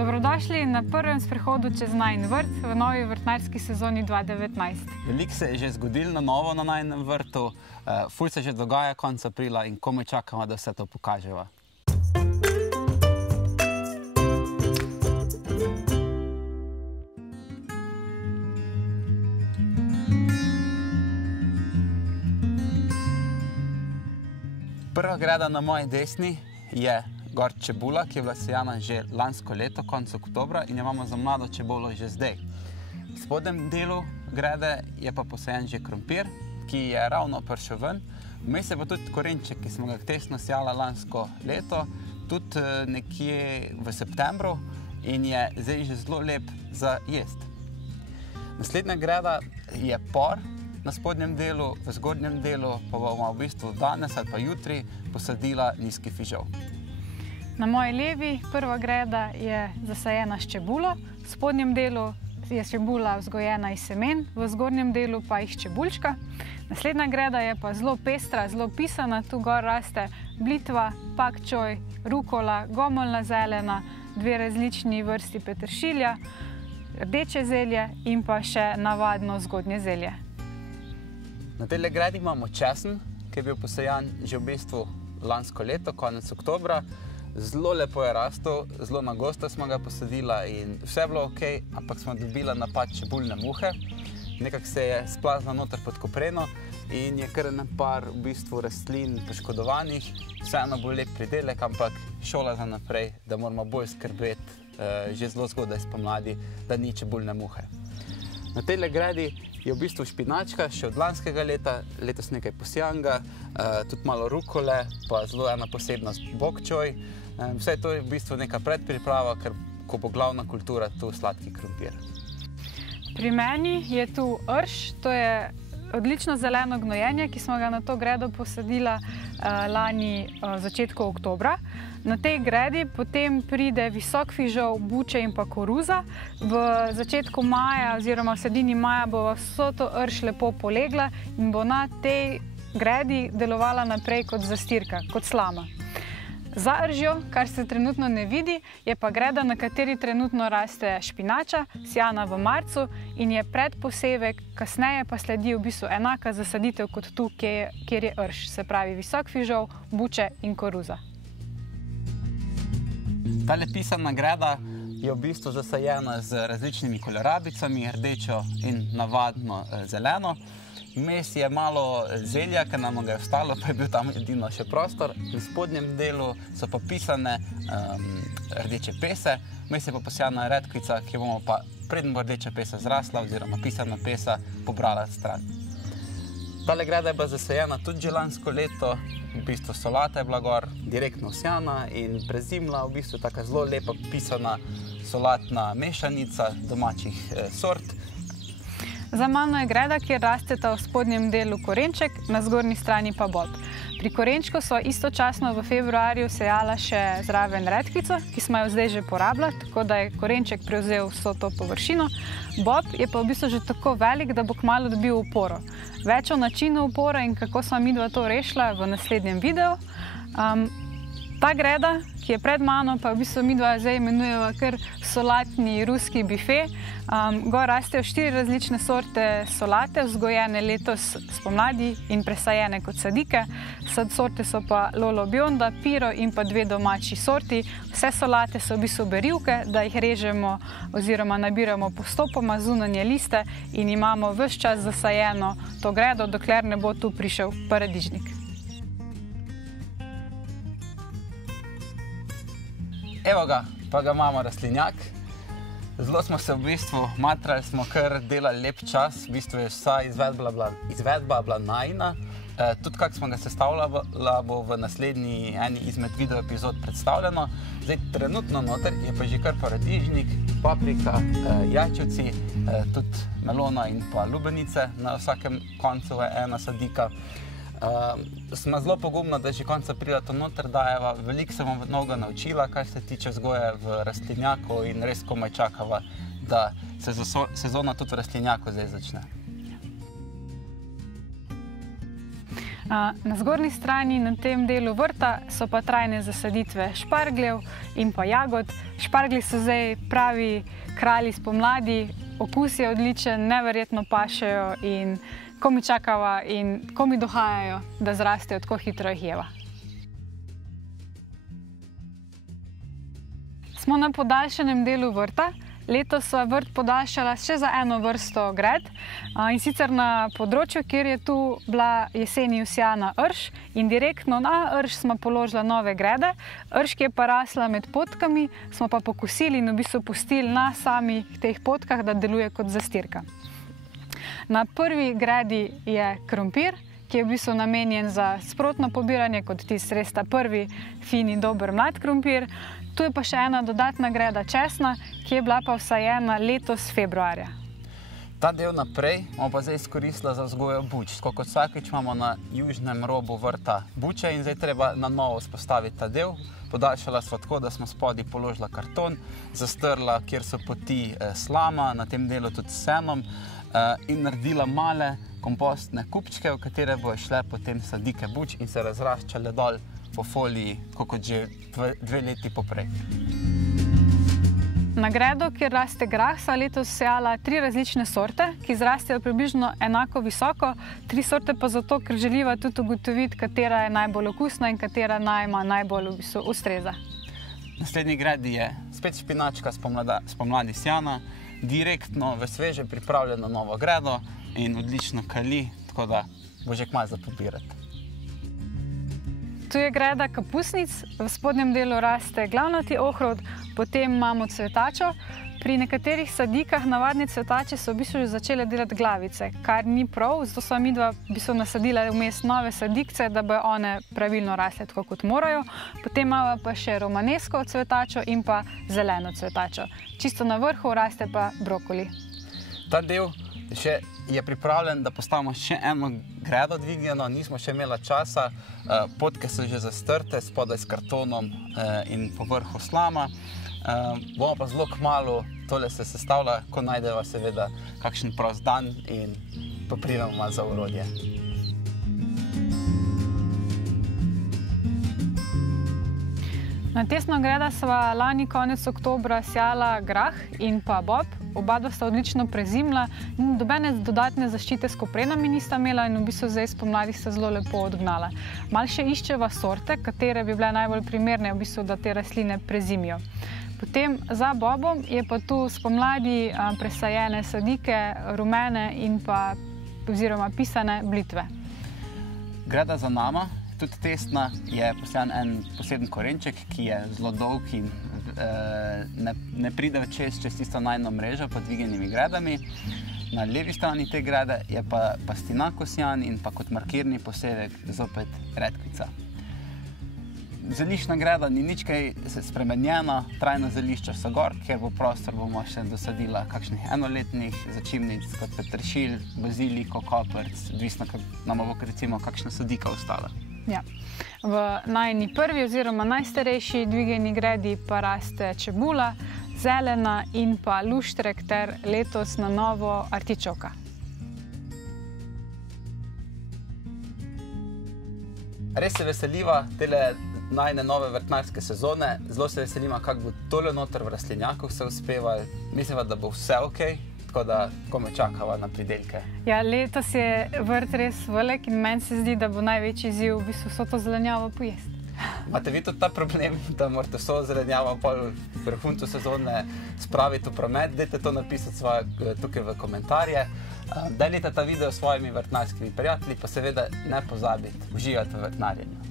Dobrodošli na prvem sprehodu čez najin vrt v novi vrtnarski sezoni 2019. Veliko se je že zgodilo na novo na najinem vrtu, ful se že dogaja konec aprila in komaj čakamo, da vse to pokaževa. Prva greda na moji desni je gor čebula, ki je bila sejana že lansko leto, konec oktobra, in jo imamo za mlado čebulo že zdaj. V spodnjem delu grede je pa posajen že krompir, ki je ravno prišel ven. Vmes je pa tudi korenček, ki smo ga tesno sejala lansko leto, tudi nekje v septembru, in je zdaj že zelo lep za jesti. Naslednja greda je por na spodnjem delu, v zgornjem delu pa bomo v bistvu danes ali pa jutri posadila nizki fižol. Na moji levi prva greda je zasajena s čebulo, v spodnjem delu je čebula vzgojena iz semen, v zgornjem delu pa iz čebulčka. Naslednja greda je pa zelo pestra, zelo pisana, tu gor raste blitva, pak čoj, rukola, gomoljna zelena, dve različni vrsti peteršilja, rdeče zelje in pa še navadno zgodnje zelje. Na tej gredi imamo česen, ki je bil posajan že v bistvu lansko leto, konec oktobra. Zelo lepo je rastel, zelo na gosto smo ga posadila in vse je bilo ok, ampak smo dobila napad čebulne muhe. Nekako se je splazila noter pod kopreno in je kar par v bistvu rastlin poškodovanih. Vseeno bo lep pridelek, ampak šola za naprej, da moramo bolj skrbeti že zelo zgodaj spomladi, da ni čebulne muhe. Na tej gredi je v bistvu špinačka še od lanskega leta, letos nekaj posejanga, tudi malo rukole, pa zelo ena posebnost bokčoj. Vse to je v bistvu neka predpriprava, ker ko bo glavna kultura tu sladki krompir. Pri meni je tu rž, to je odlično zeleno gnojenje, ki smo ga na to gredo posadila lani v začetku oktobra. Na tej gredi potem pride visok fižol, buče in pa koruza. V začetku maja oziroma v sredini maja bo vso to rž lepo polegla in bo na tej gredi delovala naprej kot zastirka, kot slama. Za ržjo, kar se trenutno ne vidi, je pa greda, na kateri trenutno raste špinača, sejana v marcu in je predposevek, kasneje pa sledi v bistvu enaka zasaditev kot tu, kjer je rž, se pravi visok fižol, buče in koruza. Tale pisana greda je v bistvu zasajena z različnimi kolerabicami, rdečo in navadno zeleno. Vmes je malo zelja, ker nam ga je ostalo, pa je bil tam edino še prostor. V spodnjem delu so pa pisane rdeče pese, vmes je pa posejana redkvica, ki bomo pa preden bo rdeča pesa zrasla oziroma pisana pesa pobrala stran. Tale greda je bila zasajena tudi že lansko leto, v bistvu solata je bila gor direktno vsejana in prezimla, v bistvu taka zelo lepa pisana solatna mešanica domačih sort. Za mano je greda, kjer rasteta v spodnjem delu korenček, na zgornji strani pa bob. Pri korenčku so istočasno v februarju sejala še zraven redkvico, ki smo jo zdaj že porabila, tako da je korenček prevzel vso to površino. Bob je pa v bistvu že tako velik, da bo kmalu dobil oporo. Več o načinu opore in kako sva midva to rešila v naslednjem videu. Ta greda, ki je pred mano, pa v bistvu midva zdaj imenujeva kar solatni ruski bife. Gor rastejo 4 različne sorte solate, vzgojene letos spomladi in presajene kot sadike. Sorte so pa Lolo Bionda, Piro in pa 2 domači sorti. Vse solate so v bistvu berivke, da jih režemo oziroma nabiramo postopoma zunanje liste in imamo ves čas zasajeno to gredo, dokler ne bo tu prišel paradižnik. Evo ga, pa ga imamo rastlinjak. Zelo smo se v bistvu matrali, smo kar delali lep čas, v bistvu je vsa izvedba bila najina. Tudi kako smo ga sestavljala, bo v naslednji eni izmed video epizod predstavljeno. Zdaj trenutno noter je pa že kar paradižnik, paprika, jajčevci, tudi melona in pa lubenice, na vsakem koncu je ena sadika. Smo zelo pogumna, da že konec aprila to noter dajeva. Veliko se bom mnogo naučila, kar se tiče vzgoje v rastlinjaku in res komaj čakava, da se sezona tudi v rastlinjaku zdaj začne. Na zgornji strani, na tem delu vrta, so pa trajne zasaditve špargljev in pa jagod. Šparglji so zdaj pravi kralji spomladi, okus je odličen, neverjetno pašejo in komaj čakava in komaj dohajajo, da zrastejo, tako hitro jih jeva. Smo na podaljšanem delu vrta. Letos sva vrt podaljšala še za eno vrsto gred, in sicer na področju, kjer je tu bila jeseni vsejana rž, in direktno na rž smo položila nove grede. Rž, ki je pa rasla med potkami, smo pa pokosili in v bistvu pustili na samih teh potkah, da deluje kot zastirka. Na prvi gredi je krompir, ki je v bistvu namenjen za sprotno pobiranje, kot tisti res ta prvi fini, dober mlad krompir. Tu je pa še ena dodatna greda česna, ki je bila pa vsajena letos februarja. Ta del naprej bomo pa zdaj izkoristila za vzgojo buč. Tako kot vsakič imamo na južnem robu vrta buče in zdaj treba na novo vzpostaviti ta del. Podaljšala sva tako, da smo spodaj položila karton, zastrla, kjer so poti slama, na tem delu tudi s senom, in naredila male kompostne kupčke, v katere bojo šle potem sadike buč in se razraščale dol po foliji, kot že 2 leti poprej. Na gredo, kjer raste grah, sva letos sejala 3 različne sorte, ki zrastejo približno enako visoko. 3 sorte pa zato, ker želiva tudi ugotoviti, katera je najbolj okusna in katera nama najbolj v bistvu ustreza. Naslednji gredi je spet špinačka spomladi sejana, direktno v sveže pripravljeno novo gredo in odlično kali, tako da bo že kmalu za pobirati. Tu je greda kapusnic, v spodnjem delu raste glavnati ohrovt, potem imamo cvetačo. Pri nekaterih sadikah navadne cvetače so v bistvu že začele delati glavice, kar ni prav, zato sva midva v bistvu nasadila vmes nove sadikce, da bojo one pravilno rasle tako, kot morajo. Potem imamo pa še romanesko cvetačo in pa zeleno cvetačo. Čisto na vrhu raste pa brokoli. Ta del še je pripravljen, da postavimo še eno gredo dvignjeno, nismo še imela časa, potke so že zastrte, spodaj s kartonom in po vrhu slama. Bomo pa zelo kmalu tole se sestavlja, ko najdeva seveda kakšen prost dan in poprimemo za orodje. Na tesno greda sva lani konec oktobra sejala grah in pa bob. Oba sta odlično prezimila, nobene dodatne zaščite s koprenami nista imela in v bistvu zdaj spomladi sta zelo lepo odgnala. Malo še iščeva sorte, katere bi bile najbolj primerne, v bistvu, da te rastline prezimijo. Potem za bobom je pa tu spomladi presajene sadike, rumene in pa oziroma pisane blitve. Greda za nama, tudi testna, je posejan en poseben korenček, ki je zelo dolg in ne pride čez tisto najno mrežo pod dvignjenimi gredami. Na levi strani te grede je pa pastinak osijan in pa kot markirni posevek zopet redkvica. Zeliščna greda ni nič kaj spremenjena, trajna zelišča so gor, kjer bo prostor, bomo še dosadila kakšnih enoletnih začimnic, kot peteršilj, baziliko, koprc, odvisno, nam bo recimo kakšna sadika ostala. Ja. V najni prvi oziroma najstarejši dvigjeni gredi pa raste čebula, zelena in pa luštrek ter letos na novo artičoka. Res se veseliva tele najne nove vrtnarske sezone. Zelo se veselima, kako bo tole noter v rastlinjaku vse uspevalo. Misliva, da bo vse okej, tako da komaj čakava na pridelke. Ja, letos je vrt res velik in meni se zdi, da bo največji izziv v bistvu vso to zelenjavo pojesti. Imate vi tudi ta problem, da morate vso zelenjavo v vrhuncu sezone spraviti v promet? Dajte to napisati tukaj v komentarje. Delite ta video s svojimi vrtnarskimi prijatelji, pa seveda ne pozabiti uživati v vrtnarjenju.